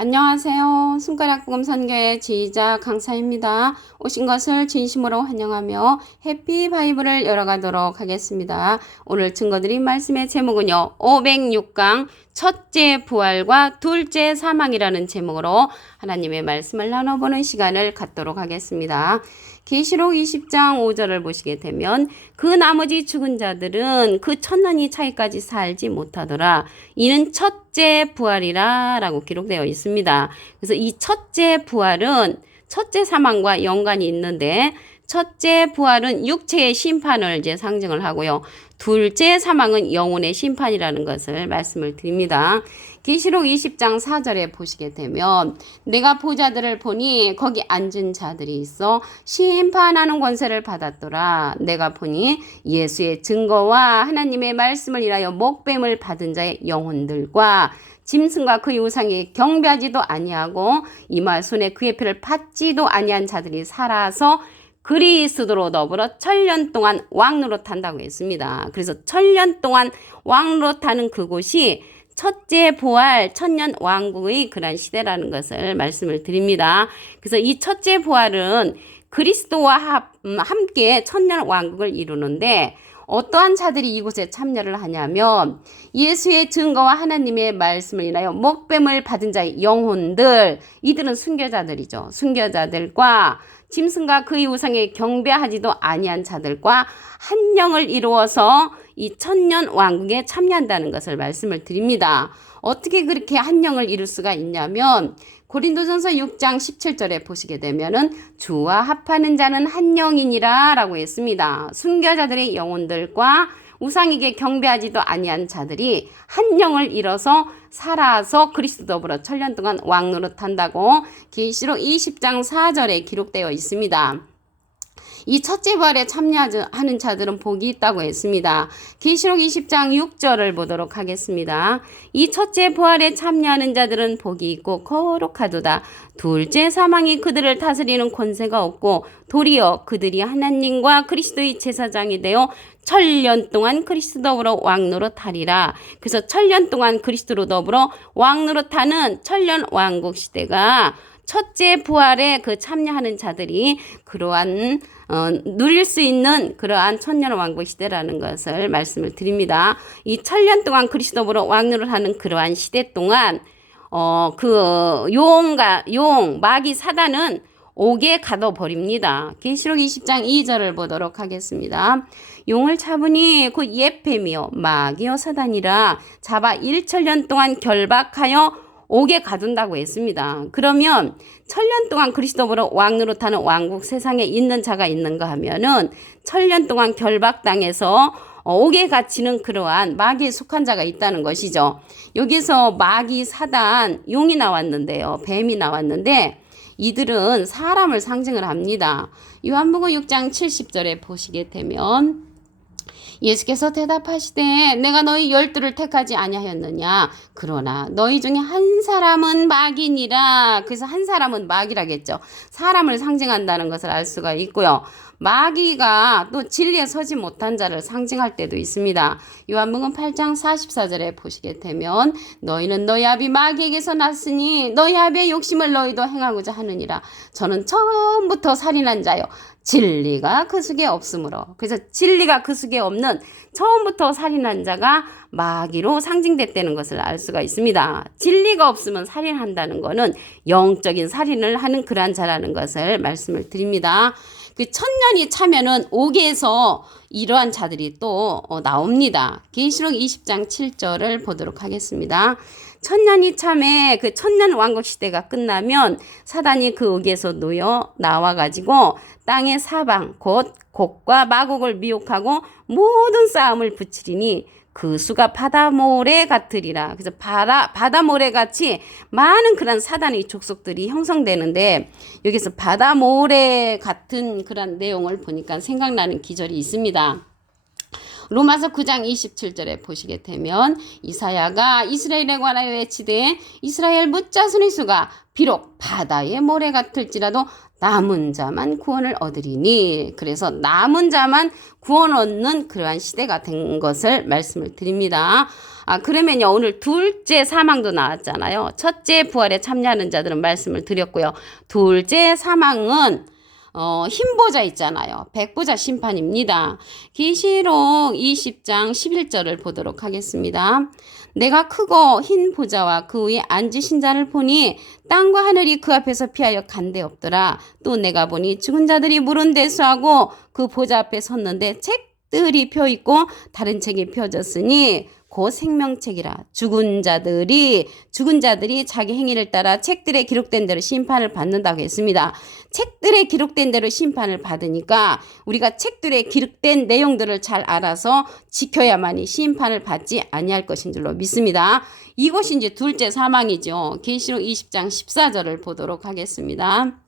안녕하세요. 손가락복음 선교의 지휘자 강사입니다. 오신 것을 진심으로 환영하며 해피 바이블을 열어가도록 하겠습니다. 오늘 증거드린 말씀의 제목은요. 506강 첫째 부활과 둘째 사망이라는 제목으로 하나님의 말씀을 나눠보는 시간을 갖도록 하겠습니다. 계시록 20장 5절을 보시게 되면 그 나머지 죽은 자들은 그 천년이 차이까지 살지 못하더라. 이는 첫째 부활이라 라고 기록되어 있습니다. 그래서 이 첫째 부활은 첫째 사망과 연관이 있는데 첫째 부활은 육체의 심판을 이제 상징을 하고요. 둘째 사망은 영혼의 심판이라는 것을 말씀을 드립니다. 계시록 20장 4절에 보시게 되면 내가 보자들을 보니 거기 앉은 자들이 있어 심판하는 권세를 받았더라. 내가 보니 예수의 증거와 하나님의 말씀을 인하여 목뱀을 받은 자의 영혼들과 짐승과 그의 우상에 경배하지도 아니하고 이마 손에 그의 표를 받지도 아니한 자들이 살아서 그리스도로 더불어 천년 동안 왕노릇한다고 했습니다. 그래서 천년 동안 왕노릇하는 그곳이 첫째 부활 천년 왕국의 그런 시대라는 것을 말씀을 드립니다. 그래서 이 첫째 부활은 그리스도와 함께 천년 왕국을 이루는데 어떠한 자들이 이곳에 참여를 하냐면 예수의 증거와 하나님의 말씀을 인하여 목뱀을 받은 자의 영혼들, 이들은 순교자들이죠. 순교자들과 짐승과 그의 우상에 경배하지도 아니한 자들과 한 영을 이루어서 이 천년 왕국에 참여한다는 것을 말씀을 드립니다. 어떻게 그렇게 한 영을 이룰 수가 있냐면 고린도전서 6장 17절에 보시게 되면은 주와 합하는 자는 한 영이니라 라고 했습니다. 순교자들의 영혼들과 우상에게 경배하지도 아니한 자들이 한 영을 이뤄서 살아서 그리스도 더불어 천년 동안 왕노릇한다고 계시록 20장 4절에 기록되어 있습니다. 이 첫째 부활에 참여하는 자들은 복이 있다고 했습니다. 계시록 20장 6절을 보도록 하겠습니다. 이 첫째 부활에 참여하는 자들은 복이 있고 거룩하도다. 둘째 사망이 그들을 다스리는 권세가 없고 도리어 그들이 하나님과 그리스도의 제사장이 되어 천년 동안 그리스도 더불어 왕노릇하리라. 그래서 천년 동안 그리스도로 더불어 왕노릇하는 천년 왕국 시대가 첫째 부활에 그 참여하는 자들이 그러한 누릴 수 있는 그러한 천년 왕국 시대라는 것을 말씀을 드립니다. 이 천년 동안 그리스도로 왕노를 하는 그러한 시대 동안 용 마귀 사단은 옥에 가둬버립니다. 계시록 20장 2절을 보도록 하겠습니다. 용을 잡으니 그 옛뱀이요 마귀요 사단이라 잡아 1천년 동안 결박하여 옥에 가둔다고 했습니다. 그러면 천년 동안 그리스도로 왕노릇하는 왕국 세상에 있는 자가 있는가 하면은 천년 동안 결박당해서 옥에 갇히는 그러한 마귀에 속한 자가 있다는 것이죠. 여기서 마귀 사단 용이 나왔는데요. 뱀이 나왔는데 이들은 사람을 상징을 합니다. 요한복음 6장 70절에 보시게 되면 예수께서 대답하시되 내가 너희 12를 택하지 아니하였느냐. 그러나 너희 중에 한 사람은 마귀니라. 그래서 한 사람은 마귀라겠죠. 사람을 상징한다는 것을 알 수가 있고요. 마귀가 또 진리에 서지 못한 자를 상징할 때도 있습니다. 요한복음 8장 44절에 보시게 되면 너희는 너희 아비 마귀에게서 났으니 너희 아비의 욕심을 너희도 행하고자 하느니라. 저는 처음부터 살인한 자요 진리가 그 속에 없으므로. 그래서 진리가 그 속에 없는 처음부터 살인한 자가 마귀로 상징됐다는 것을 알 수가 있습니다. 진리가 없으면 살인한다는 것은 영적인 살인을 하는 그러한 자라는 것을 말씀을 드립니다. 그 천년이 차면은 옥에서 이러한 자들이 또 나옵니다. 계시록 20장 7절을 보도록 하겠습니다. 천년이 참에 그 천년 왕국 시대가 끝나면 사단이 그 옥에서 놓여 나와가지고 땅의 사방 곧 곡과 마곡을 미혹하고 모든 싸움을 붙이리니 그 수가 바다 모래 같으리라. 그래서 바다 모래 같이 많은 그런 사단의 족속들이 형성되는데 여기서 바다 모래 같은 그런 내용을 보니까 생각나는 기절이 있습니다. 로마서 9장 27절에 보시게 되면 이사야가 이스라엘에 관하여 외치되 이스라엘 뭇자손의 수가 비록 바다의 모래 같을지라도 남은 자만 구원을 얻으리니, 그래서 남은 자만 구원 얻는 그러한 시대가 된 것을 말씀을 드립니다. 그러면요, 오늘 둘째 사망도 나왔잖아요. 첫째 부활에 참여하는 자들은 말씀을 드렸고요. 둘째 사망은 흰보자 있잖아요. 백보자 심판입니다. 계시록 20장 11절을 보도록 하겠습니다. 내가 크고 흰 보자와 그 위에 앉으신 자를 보니 땅과 하늘이 그 앞에서 피하여 간데 없더라. 또 내가 보니 죽은 자들이 물은 대수하고 그 보자 앞에 섰는데 책들이 펴 있고 다른 책이 펴졌으니 곧 생명책이라. 죽은 자들이 자기 행위를 따라 책들에 기록된 대로 심판을 받는다고 했습니다. 책들에 기록된 대로 심판을 받으니까 우리가 책들에 기록된 내용들을 잘 알아서 지켜야만이 심판을 받지 아니할 것인 줄로 믿습니다. 이것이 이제 둘째 사망이죠. 계시록 20장 14절을 보도록 하겠습니다.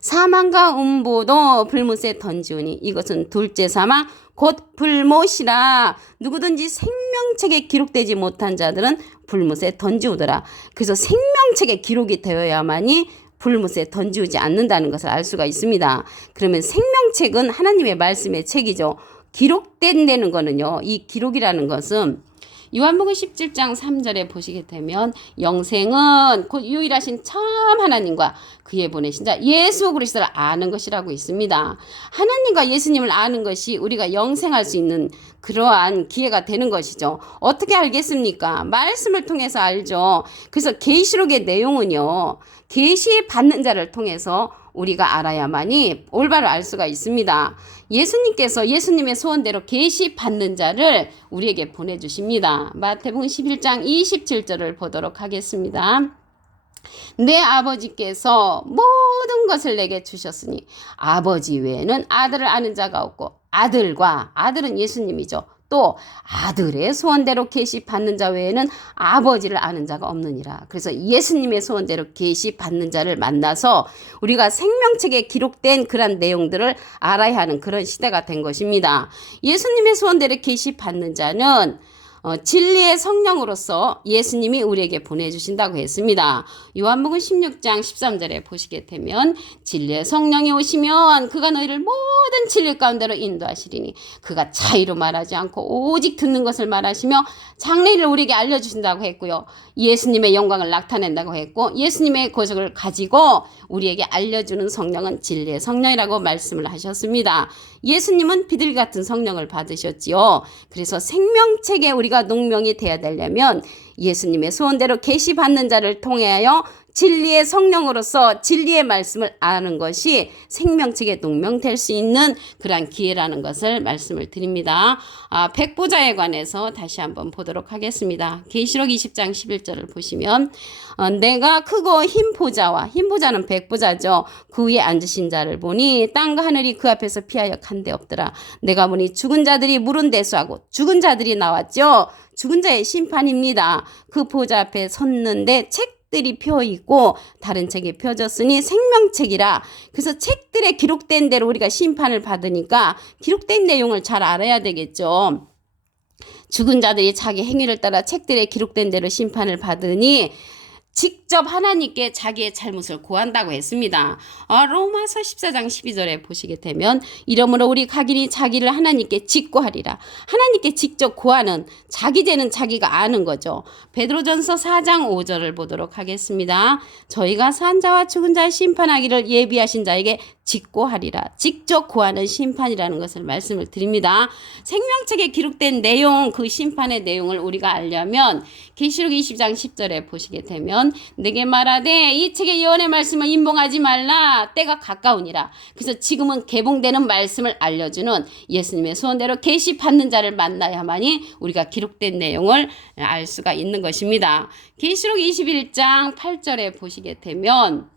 사망과 음보도 불못에 던지우니 이것은 둘째 사망 곧 불못이라. 누구든지 생명책에 기록되지 못한 자들은 불못에 던지우더라. 그래서 생명책에 기록이 되어야만이 불못에 던지우지 않는다는 것을 알 수가 있습니다. 그러면 생명책은 하나님의 말씀의 책이죠. 기록된 데는 거는요, 이 기록이라는 것은 요한복음 17장 3절에 보시게 되면 영생은 곧 유일하신 참 하나님과 그의 보내신 자 예수 그리스도를 아는 것이라고 있습니다. 하나님과 예수님을 아는 것이 우리가 영생할 수 있는 그러한 기회가 되는 것이죠. 어떻게 알겠습니까? 말씀을 통해서 알죠. 그래서 계시록의 내용은요, 계시 받는 자를 통해서 우리가 알아야만이 올바로 알 수가 있습니다. 예수님께서 예수님의 소원대로 계시 받는 자를 우리에게 보내주십니다. 마태복음 11장 27절을 보도록 하겠습니다. 내 아버지께서 모든 것을 내게 주셨으니 아버지 외에는 아들을 아는 자가 없고 아들은 예수님이죠. 또 아들의 소원대로 계시 받는 자 외에는 아버지를 아는 자가 없느니라. 그래서 예수님의 소원대로 계시 받는 자를 만나서 우리가 생명책에 기록된 그런 내용들을 알아야 하는 그런 시대가 된 것입니다. 예수님의 소원대로 계시 받는 자는 진리의 성령으로서 예수님이 우리에게 보내주신다고 했습니다. 요한복음 16장 13절에 보시게 되면 진리의 성령이 오시면 그가 너희를 모든 진리 가운데로 인도하시리니 그가 차이로 말하지 않고 오직 듣는 것을 말하시며 장래일을 우리에게 알려주신다고 했고요. 예수님의 영광을 나타낸다고 했고 예수님의 고석을 가지고 우리에게 알려주는 성령은 진리의 성령이라고 말씀을 하셨습니다. 예수님은 비둘기 같은 성령을 받으셨지요. 그래서 생명책에 우리가 농명이 되어야 되려면 예수님의 소원대로 계시받는 자를 통하여 진리의 성령으로서 진리의 말씀을 아는 것이 생명책에 농명될 수 있는 그러한 기회라는 것을 말씀을 드립니다. 백보자에 관해서 다시 한번 보도록 하겠습니다. 계시록 20장 11절을 보시면 내가 크고 흰 보자와, 흰 보자는 백보자죠. 그 위에 앉으신 자를 보니 땅과 하늘이 그 앞에서 피하여 간데 없더라. 내가 보니 죽은 자들이 물은 대수하고, 죽은 자들이 나왔죠. 죽은 자의 심판입니다. 그 보자 앞에 섰는데 책들이 펴 있고 다른 책이 펴졌으니 생명책이라. 그래서 책들에 기록된 대로 우리가 심판을 받으니까 기록된 내용을 잘 알아야 되겠죠. 죽은 자들이 자기 행위를 따라 책들에 기록된 대로 심판을 받으니 직접 하나님께 자기의 잘못을 고한다고 했습니다. 로마서 14장 12절에 보시게 되면 이러므로 우리 각인이 자기를 하나님께 직고하리라. 하나님께 직접 고하는, 자기 죄는 자기가 아는 거죠. 베드로전서 4장 5절을 보도록 하겠습니다. 저희가 산 자와 죽은 자를 심판하기를 예비하신 자에게 직고하리라. 직접 고하는 심판이라는 것을 말씀을 드립니다. 생명책에 기록된 내용, 그 심판의 내용을 우리가 알려면 계시록 20장 10절에 보시게 되면 내게 말하되 이 책의 예언의 말씀을 임봉하지 말라. 때가 가까우니라. 그래서 지금은 개봉되는 말씀을 알려주는 예수님의 소원대로 계시 받는 자를 만나야만이 우리가 기록된 내용을 알 수가 있는 것입니다. 계시록 21장 8절에 보시게 되면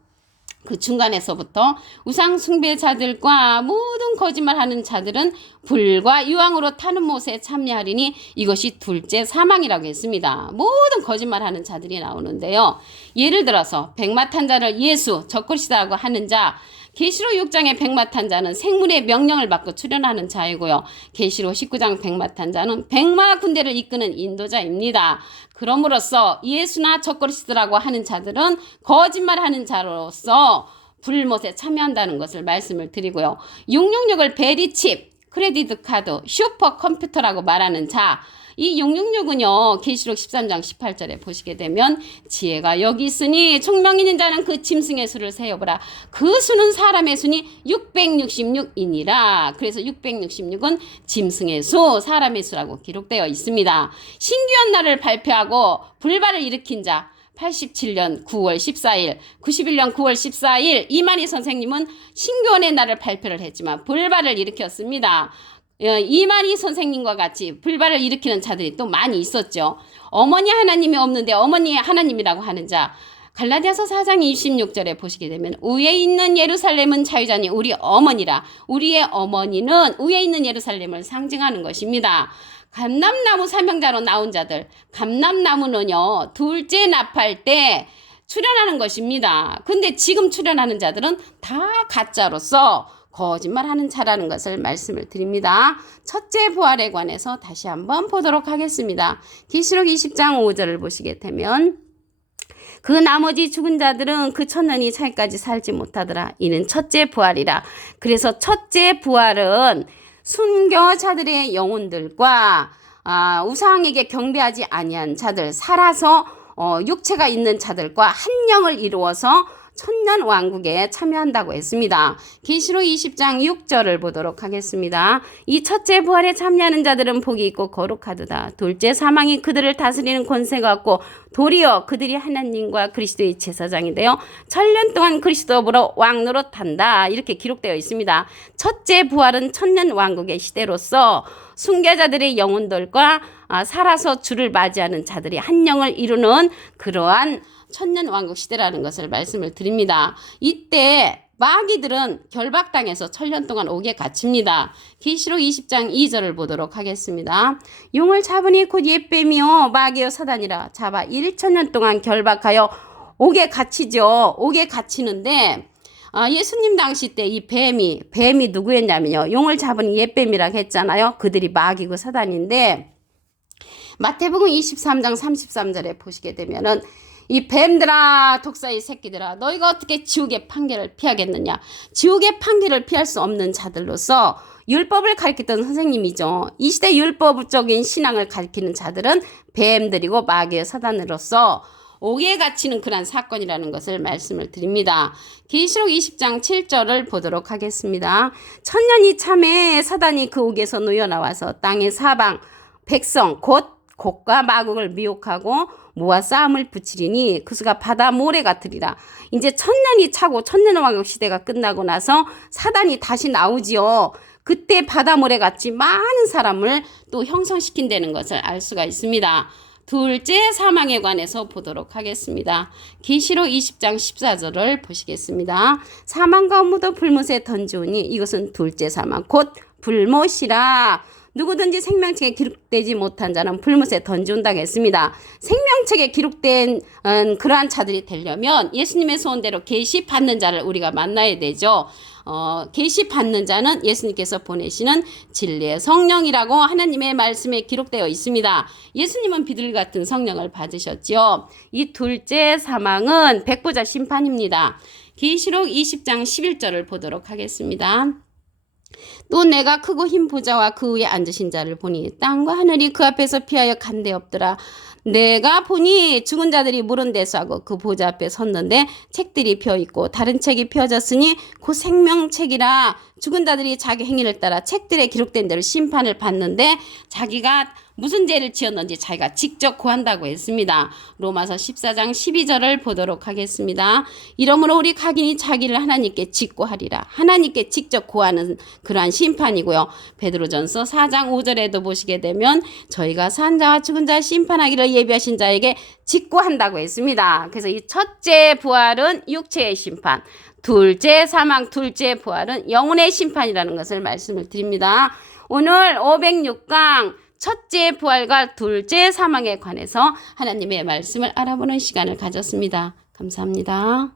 그 중간에서부터 우상 숭배자들과 모든 거짓말하는 자들은 불과 유황으로 타는 못에 참여하리니 이것이 둘째 사망이라고 했습니다. 모든 거짓말하는 자들이 나오는데요. 예를 들어서 백마 탄 자를 예수 적그리스도라고 하는 자, 계시록 6장의 백마탄 자는 생물의 명령을 받고 출현하는 자이고요. 계시록 19장 백마탄 자는 백마 군대를 이끄는 인도자입니다. 그럼으로써 예수나 적그리스도라고 하는 자들은 거짓말하는 자로서 불못에 참여한다는 것을 말씀을 드리고요. 666을 베리칩, 크레디트 카드, 슈퍼컴퓨터라고 말하는 자, 이 666은요. 계시록 13장 18절에 보시게 되면 지혜가 여기 있으니 총명 있는 자는 그 짐승의 수를 세어보라. 그 수는 사람의 수니 666이니라. 그래서 666은 짐승의 수, 사람의 수라고 기록되어 있습니다. 신기한 날을 발표하고 불발을 일으킨 자, 87년 9월 14일, 91년 9월 14일 이만희 선생님은 신교원의 날을 발표를 했지만 불발을 일으켰습니다. 이만희 선생님과 같이 불발을 일으키는 자들이 또 많이 있었죠. 어머니 하나님이 없는데 어머니 하나님이라고 하는 자, 갈라디아서 4장 26절에 보시게 되면 위에 있는 예루살렘은 자유자니 우리 어머니라. 우리의 어머니는 위에 있는 예루살렘을 상징하는 것입니다. 감람나무 사명자로 나온 자들, 감람나무는요 둘째 납할 때 출현하는 것입니다. 근데 지금 출현하는 자들은 다 가짜로서 거짓말하는 자라는 것을 말씀을 드립니다. 첫째 부활에 관해서 다시 한번 보도록 하겠습니다. 계시록 20장 5절을 보시게 되면 그 나머지 죽은 자들은 그 천년이 차기까지 살지 못하더라. 이는 첫째 부활이라. 그래서 첫째 부활은 순교자들의 영혼들과 우상에게 경배하지 아니한 자들, 살아서 육체가 있는 자들과 한 영을 이루어서 천년 왕국에 참여한다고 했습니다. 계시록 20장 6절을 보도록 하겠습니다. 이 첫째 부활에 참여하는 자들은 복이 있고 거룩하도다. 둘째 사망이 그들을 다스리는 권세가 없고 도리어 그들이 하나님과 그리스도의 제사장이 되어 천년 동안 그리스도로 왕노릇한다. 이렇게 기록되어 있습니다. 첫째 부활은 천년 왕국의 시대로서 순교자들의 영혼들과 살아서 주를 맞이하는 자들이 한 영을 이루는 그러한 천년 왕국 시대라는 것을 말씀을 드립니다. 이때 마귀들은 결박당해서 천년 동안 옥에 갇힙니다. 계시록 20장 2절을 보도록 하겠습니다. 용을 잡으니 곧 옛뱀이요 마귀요 사단이라 잡아 1천년 동안 결박하여 옥에 갇히죠. 옥에 갇히는데 예수님 당시 때 이 뱀이 누구였냐면요. 용을 잡은 옛뱀이라고 했잖아요. 그들이 마귀고 사단인데 마태복음 23장 33절에 보시게 되면은 이 뱀들아 독사의 새끼들아 너희가 어떻게 지옥의 판결을 피하겠느냐. 지옥의 판결을 피할 수 없는 자들로서 율법을 가르쳤던 선생님이죠. 이 시대 율법적인 신앙을 가르치는 자들은 뱀들이고 마귀의 사단으로서 옥에 갇히는 그런 사건이라는 것을 말씀을 드립니다. 계시록 20장 7절을 보도록 하겠습니다. 천년이 참에 사단이 그 옥에서 놓여 나와서 땅의 사방 백성 곧 곡과 마곡을 미혹하고 모아 싸움을 붙이리니 그 수가 바다 모래 같으리라. 이제 천년이 차고 천년왕국 시대가 끝나고 나서 사단이 다시 나오지요. 그때 바다 모래 같이 많은 사람을 또 형성시킨다는 것을 알 수가 있습니다. 둘째 사망에 관해서 보도록 하겠습니다. 계시록 20장 14절을 보시겠습니다. 사망과 무도 불못에 던지오니 이것은 둘째 사망 곧 불못이라. 누구든지 생명책에 기록되지 못한 자는 불못에 던져온다고 했습니다. 생명책에 기록된 그러한 자들이 되려면 예수님의 소원대로 계시 받는 자를 우리가 만나야 되죠. 계시 받는 자는 예수님께서 보내시는 진리의 성령이라고 하나님의 말씀에 기록되어 있습니다. 예수님은 비둘기 같은 성령을 받으셨죠. 이 둘째 사망은 백보자 심판입니다. 계시록 20장 11절을 보도록 하겠습니다. 또 내가 크고 흰 보좌와 그 위에 앉으신 자를 보니 땅과 하늘이 그 앞에서 피하여 간데 없더라. 내가 보니 죽은 자들이 물은 데서 하고 그 보좌 앞에 섰는데 책들이 펴있고 다른 책이 펴졌으니 그 생명책이라. 죽은 자들이 자기 행위를 따라 책들에 기록된 대로 심판을 받는데 자기가 무슨 죄를 지었는지 자기가 직접 고한다고 했습니다. 로마서 14장 12절을 보도록 하겠습니다. 이러므로 우리 각인이 자기를 하나님께 직고하리라. 하나님께 직접 고하는 그러한 심판이고요. 베드로전서 4장 5절에도 보시게 되면 저희가 산 자와 죽은 자 심판하기를 예비하신 자에게 직고한다고 했습니다. 그래서 이 첫째 부활은 육체의 심판, 둘째 사망, 둘째 부활은 영혼의 심판이라는 것을 말씀을 드립니다. 오늘 506강 첫째 부활과 둘째 사망에 관해서 하나님의 말씀을 알아보는 시간을 가졌습니다. 감사합니다.